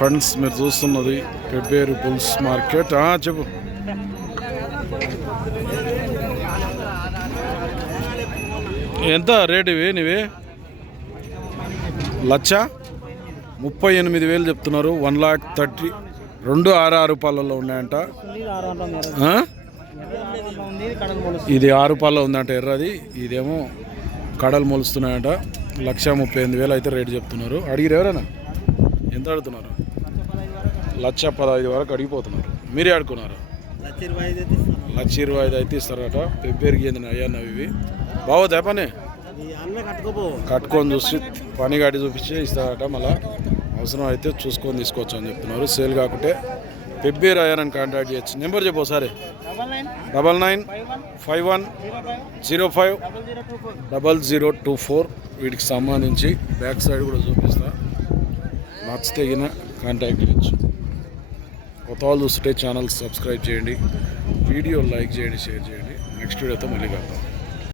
Friends మీరు చూస్తున్నది Pebbair bulls market. ఆ, చెప్పు. ఎంత రేట్ ఇవి నీవి? లచ్చ? ముప్పై ఎనిమిది వేలు చెప్తున్నారు. వన్ లాక్ థర్టీ రెండు ఆరు ఆరు రూపాయలలో ఉన్నాయంట. ఇది ఆరు రూపాయల్లో ఉందంట ఎర్రది. ఇదేమో కడలు మొలుస్తున్నాయంట. లక్ష ముప్పై ఎనిమిది వేలు అయితే రేటు చెప్తున్నారు. అడిగిరు ఎవరైనా? ఎంత అడుగుతున్నారు? లక్ష పదహైదు వరకు అడిగిపోతున్నారు. మీరే ఆడుకున్నారు? లక్ష ఇరవై ఐదు అయితే ఇస్తారట. పెబ్బేరికి ఏంది అయ్యా ఇవి. బాగోదా పని కట్టుకొని చూసి పని కాటి చూపించి ఇస్తారట మళ్ళా. అవసరం అయితే చూసుకొని తీసుకోవచ్చు అని చెప్తున్నారు. సేల్ కాకుంటే పెబ్బేరు అయ్యానని కాంటాక్ట్ చేయొచ్చు. నెంబర్ చెప్పు ఒకసారి. Double nine five one zero five double zero two four. వీటికి సంబంధించి బ్యాక్ సైడ్ కూడా చూపిస్తా. నచ్చితే గిన కాంటాక్ట్ చేయొచ్చు. కొత్త వాళ్ళు చూస్తుంటే ఛానల్ సబ్స్క్రైబ్ చేయండి. వీడియో లైక్ చేయండి షేర్ చేయండి. నెక్స్ట్ వీడియోతో మళ్ళీ కలుద్దాం.